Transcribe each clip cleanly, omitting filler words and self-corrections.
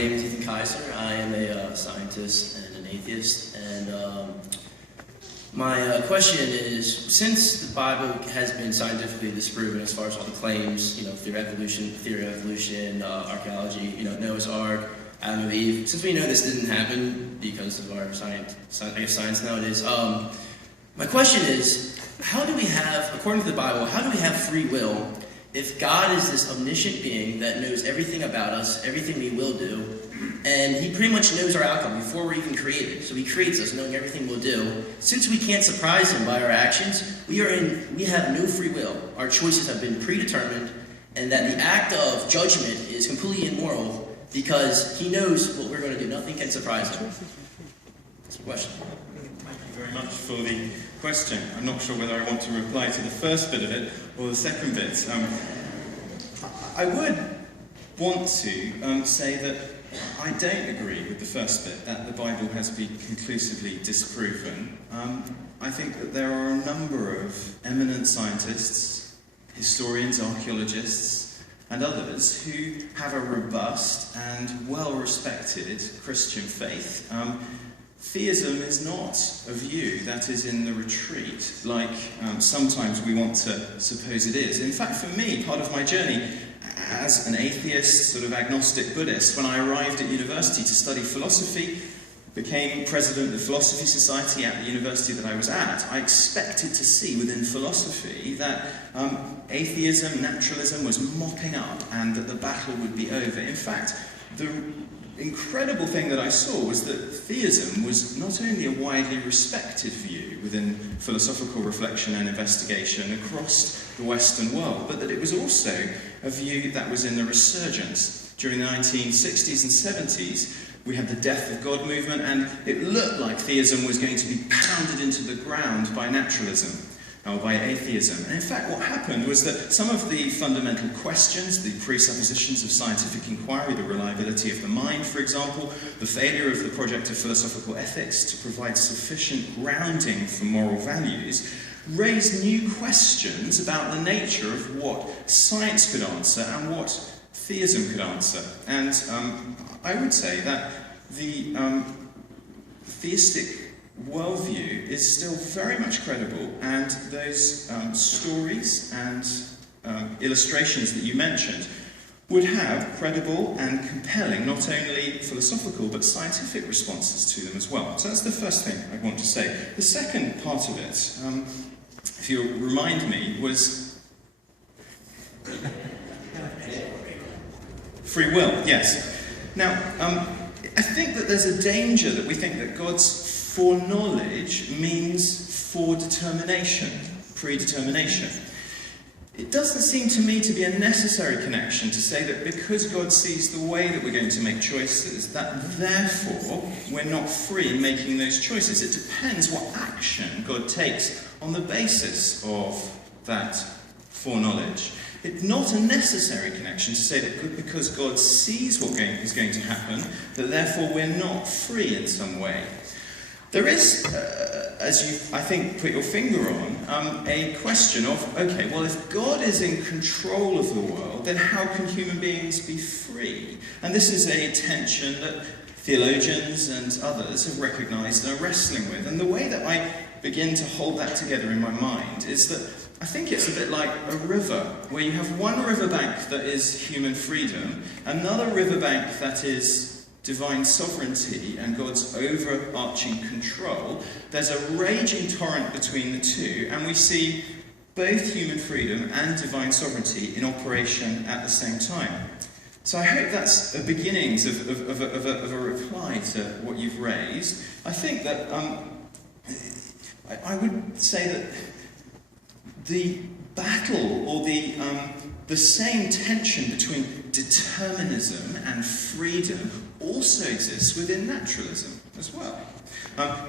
name is Ethan Kaiser. I am a scientist and an atheist, and my question is, since the Bible has been scientifically disproven as far as all the claims, theory of evolution, archaeology, Noah's Ark, Adam and Eve, since we know this didn't happen because of our science nowadays, my question is, how do we have, according to the Bible, how do we have free will if God is this omniscient being that knows everything about us, everything we will do, and he pretty much knows our outcome before we're even created? So he creates us knowing everything we'll do. Since we can't surprise him by our actions, we have no free will. Our choices have been predetermined, and that the act of judgment is completely immoral because he knows what we're going to do. Nothing can surprise him. That's the question. Thank you very much for the question. I'm not sure whether I want to reply to the first bit of it or the second bit. I would want to say that I don't agree with the first bit, that the Bible has been conclusively disproven. I think that there are a number of eminent scientists, historians, archaeologists, and others who have a robust and well-respected Christian faith. Theism is not a view that is in the retreat, like sometimes we want to suppose it is. In fact, for me, part of my journey as an atheist, sort of agnostic Buddhist, when I arrived at university to study philosophy, became president of the Philosophy Society at the university that I was at, I expected to see within philosophy that atheism, naturalism was mopping up and that the battle would be over. In fact, the incredible thing that I saw was that theism was not only a widely respected view within philosophical reflection and investigation across the Western world, but that it was also a view that was in the resurgence. During the 1960s and 70s, we had the Death of God movement, and it looked like theism was going to be pounded into the ground by naturalism, or by atheism. And in fact, what happened was that some of the fundamental questions, the presuppositions of scientific inquiry, the reliability of the mind, for example, the failure of the project of philosophical ethics to provide sufficient grounding for moral values, raised new questions about the nature of what science could answer and what theism could answer. And I would say that the theistic worldview is still very much credible, and those stories and illustrations that you mentioned would have credible and compelling, not only philosophical but scientific responses to them as well. So that's the first thing I want to say. The second part of it, if you'll remind me, was free will, yes. Now, I think that there's a danger that we think that God's foreknowledge means foredetermination, predetermination. It doesn't seem to me to be a necessary connection to say that because God sees the way that we're going to make choices, that therefore we're not free in making those choices. It depends what action God takes on the basis of that foreknowledge. It's not a necessary connection to say that because God sees what is going to happen, that therefore we're not free in some way. There is, as you, I think, put your finger on, a question of, okay, well, if God is in control of the world, then how can human beings be free? And this is a tension that theologians and others have recognized and are wrestling with. And the way that I begin to hold that together in my mind is that I think it's a bit like a river, where you have one riverbank that is human freedom, another riverbank that is divine sovereignty and God's overarching control. There's a raging torrent between the two, and we see both human freedom and divine sovereignty in operation at the same time. So I hope that's a beginnings of a reply to what you've raised. I think that I would say that the battle, or the same tension between determinism and freedom also exists within naturalism as well.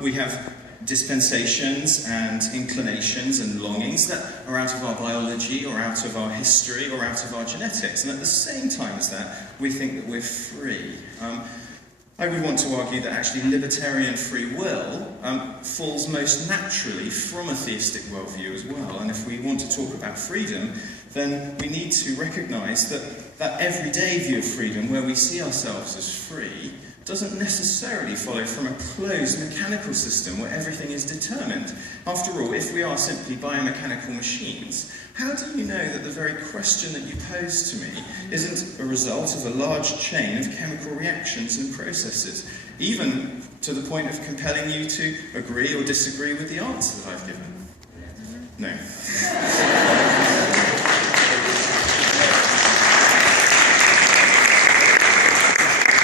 We have dispensations and inclinations and longings that are out of our biology or out of our history or out of our genetics, and at the same time as that, we think that we're free. I would want to argue that actually libertarian free will falls most naturally from a theistic worldview as well, and if we want to talk about freedom, then we need to recognise that that everyday view of freedom, where we see ourselves as free, doesn't necessarily follow from a closed mechanical system where everything is determined. After all, if we are simply biomechanical machines, how do you know that the very question that you pose to me isn't a result of a large chain of chemical reactions and processes, even to the point of compelling you to agree or disagree with the answer that I've given? No.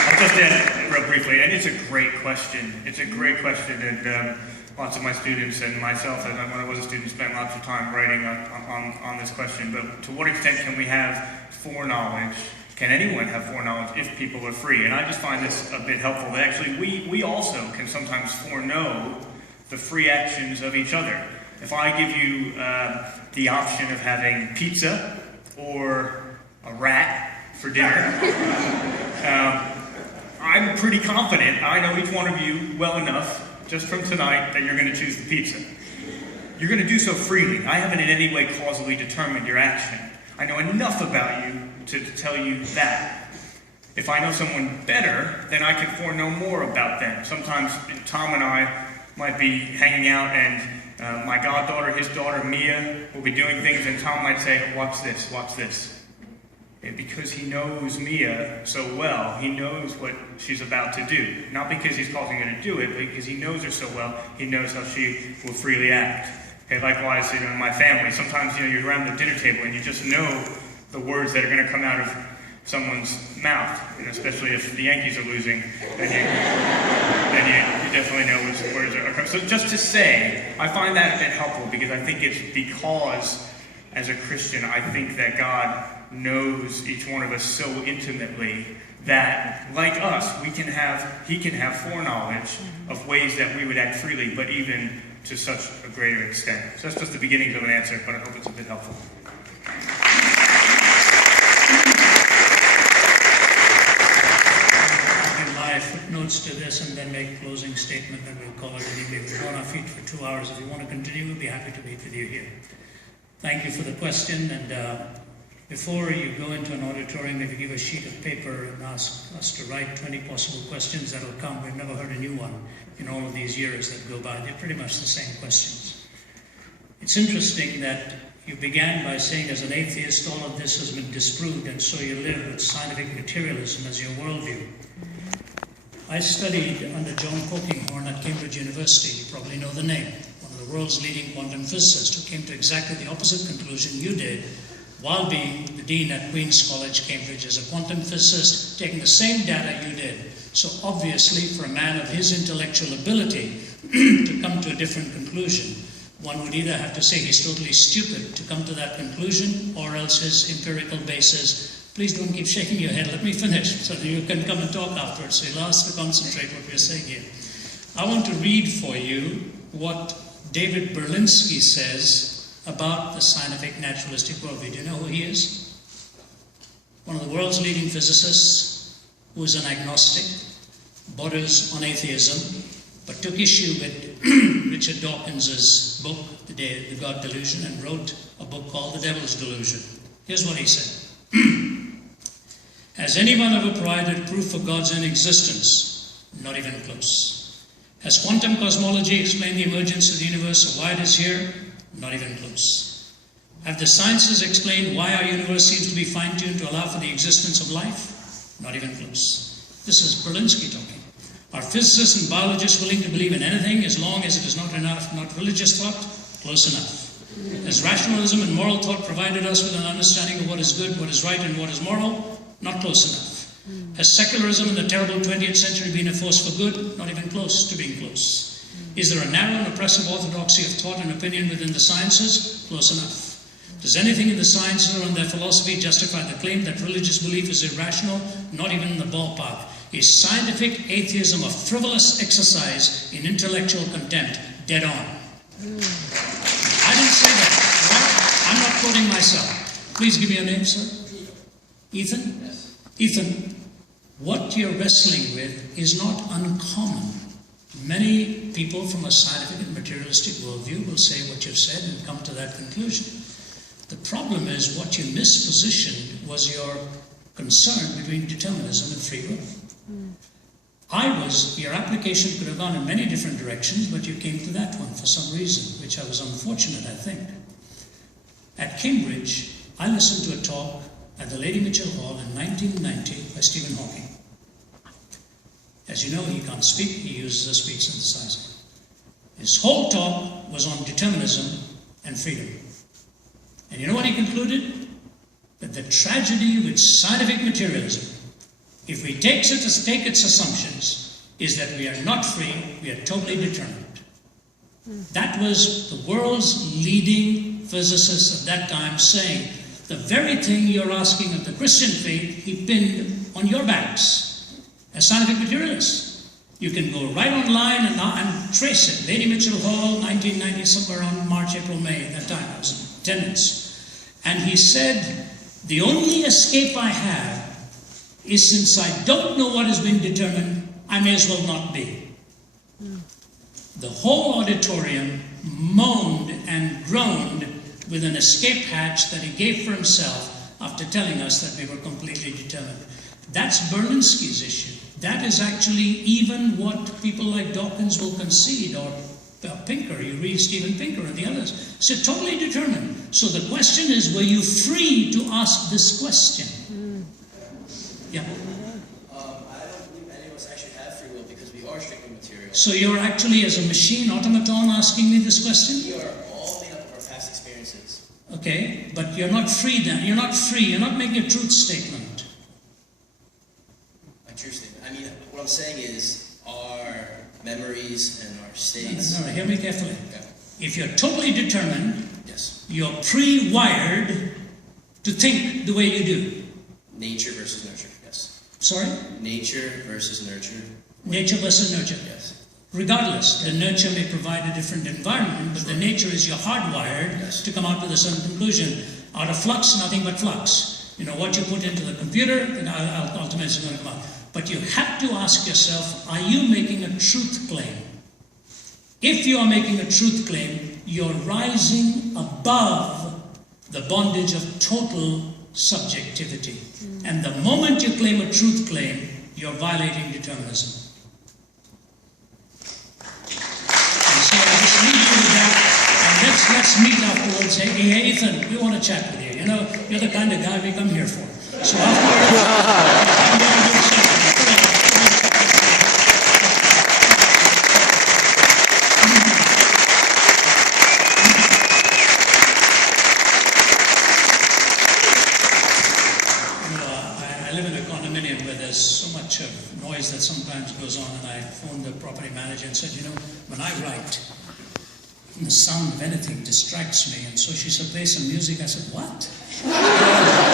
I'll just add real briefly, and it's a great question. It's a great question, and lots of my students and myself, and when I was a student, spent lots of time writing on this question. But to what extent can we have foreknowledge? Can anyone have foreknowledge if people are free? And I just find this a bit helpful. That actually we also can sometimes foreknow the free actions of each other. If I give you the option of having pizza or a rat for dinner, I'm pretty confident I know each one of you well enough, just from tonight, that you're going to choose the pizza. You're going to do so freely. I haven't in any way causally determined your action. I know enough about you to tell you that. If I know someone better, then I can foreknow more about them. Sometimes Tom and I might be hanging out, and my goddaughter, his daughter, Mia, will be doing things, and Tom might say, watch this, watch this. And because he knows Mia so well, he knows what she's about to do. Not because he's causing her to do it, but because he knows her so well, he knows how she will freely act. Okay, likewise, in my family, sometimes you're around the dinner table and you just know the words that are going to come out of someone's mouth, especially if the Yankees are losing, then you definitely know which words are coming. So just to say, I find that a bit helpful, because I think it's because, as a Christian, I think that God knows each one of us so intimately that, like us, he can have foreknowledge of ways that we would act freely, but even to such a greater extent. So that's just the beginnings of an answer, but I hope it's a bit helpful. I'll give my footnotes to this and then make a closing statement, and we'll call it anyway. We've been on our feet for 2 hours. If you want to continue, we'll be happy to meet with you here. Thank you for the question, and before you go into an auditorium, if you give a sheet of paper and ask us to write 20 possible questions, that'll come. We've never heard a new one in all of these years that go by. They're pretty much the same questions. It's interesting that you began by saying, as an atheist, all of this has been disproved, and so you live with scientific materialism as your worldview. I studied under John Polkinghorne at Cambridge University. You probably know the name. One of the world's leading quantum physicists, who came to exactly the opposite conclusion you did, while being the dean at Queen's College, Cambridge, as a quantum physicist, taking the same data you did. So obviously, for a man of his intellectual ability to come to a different conclusion, one would either have to say he's totally stupid to come to that conclusion, or else his empirical basis. Please don't keep shaking your head. Let me finish so that you can come and talk afterwards. So you'll ask to concentrate what we're saying here. I want to read for you what David Berlinski says about the scientific naturalistic worldview. Do you know who he is? One of the world's leading physicists, who is an agnostic, borders on atheism, but took issue with Richard Dawkins's book, The God Delusion, and wrote a book called The Devil's Delusion. Here's what he said. Has anyone ever provided proof of God's inexistence? Not even close. Has quantum cosmology explained the emergence of the universe or why it is here? Not even close. Have the sciences explained why our universe seems to be fine-tuned to allow for the existence of life? Not even close. This is Berlinski talking. Are physicists and biologists willing to believe in anything as long as it is not religious thought? Close enough. Has rationalism and moral thought provided us with an understanding of what is good, what is right, and what is moral? Not close enough. Has secularism in the terrible 20th century been a force for good? Not even close to being close. Is there a narrow and oppressive orthodoxy of thought and opinion within the sciences? Close enough. Does anything in the sciences or in their philosophy justify the claim that religious belief is irrational? Not even in the ballpark. Is scientific atheism a frivolous exercise in intellectual contempt? Dead on. I didn't say that. Right? I'm not quoting myself. Please give me your name, sir. Ethan? Yes. Ethan, what you're wrestling with is not uncommon. Many people from a scientific and materialistic worldview will say what you've said and come to that conclusion. The problem is what you mispositioned was your concern between determinism and free will. Your application could have gone in many different directions, but you came to that one for some reason, which I was unfortunate, I think. At Cambridge, I listened to a talk at the Lady Mitchell Hall in 1990 by Stephen Hawking. As you know, he can't speak, he uses a speech synthesizer. His whole talk was on determinism and freedom. And you know what he concluded? That the tragedy with scientific materialism, if we take its assumptions, is that we are not free, we are totally determined. That was the world's leading physicist of that time saying, the very thing you're asking of the Christian faith, he pinned on your backs as scientific materialists. You can go right online and trace it. Lady Mitchell Hall, 1990, somewhere around March, April, May, at that time, I was in attendance. And he said, the only escape I have is since I don't know what has been determined, I may as well not be. The whole auditorium moaned and groaned with an escape hatch that he gave for himself after telling us that we were completely determined. That's Berlinski's issue. That is actually even what people like Dawkins will concede, or Pinker. You read Steven Pinker and the others. So totally determined. So the question is, were you free to ask this question? Yeah. I don't believe any of us actually have free will because we are strictly material. So you're actually, as a machine automaton, asking me this question? We are all made up of our past experiences. Okay, but you're not free then. You're not free. You're not making a truth statement. A true statement. I mean, what I'm saying is our memories and our states. No, hear me carefully. Okay. If you're totally determined, Yes. you're pre-wired to think the way you do. Nature versus nurture. Yes. Sorry? Nature versus nurture. Nature versus nurture. Yes. Regardless, the nurture may provide a different environment, but the nature is you're hardwired to come out with a certain conclusion. Out of flux, nothing but flux. You know, what you put into the computer, ultimately it's going to come out. But you have to ask yourself, are you making a truth claim? If you are making a truth claim, you're rising above the bondage of total subjectivity. And the moment you claim a truth claim, you're violating determinism. And so I just leave you with that, and let's meet afterwards. Hey, Ethan, we want to chat with you. You know, you're the kind of guy we come here for. So afterwards, noise that sometimes goes on, and I phoned the property manager and said, you know, when I write, the sound of anything distracts me, and so she said, play some music. I said, what?